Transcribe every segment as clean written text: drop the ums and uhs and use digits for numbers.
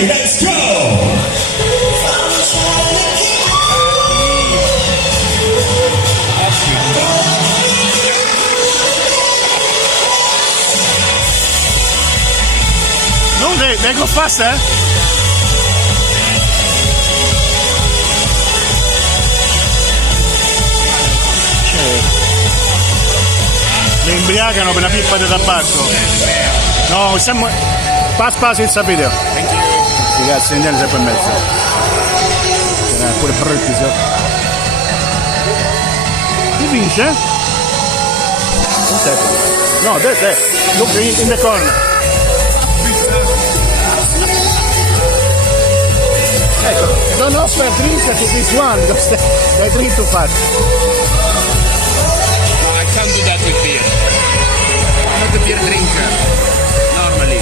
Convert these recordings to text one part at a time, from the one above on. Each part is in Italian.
ready, let's go! No, they go fast, eh? Le imbriagano per una pippa di tabacco. No, siamo. Pass senza video. Sì, grazie, andiamo sempre in mezzo. Pure brutti, sì. Chi vince? No, te. Look in the corner. Ecco, don't offer drink to this one because they drink too fast. No, I can't do that with beer. I'm not a beer drinker, normally.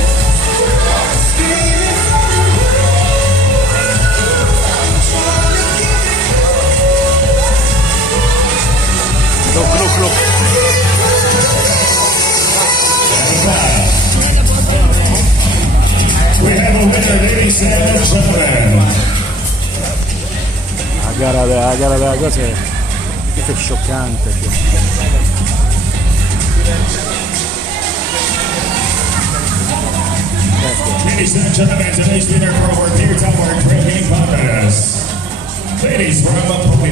Look. We have a winner, ladies and gentlemen. La gara della cosa è scioccante. Ladies and gentlemen, today's winner for our Beer Tower Drinking Contest. Ladies, from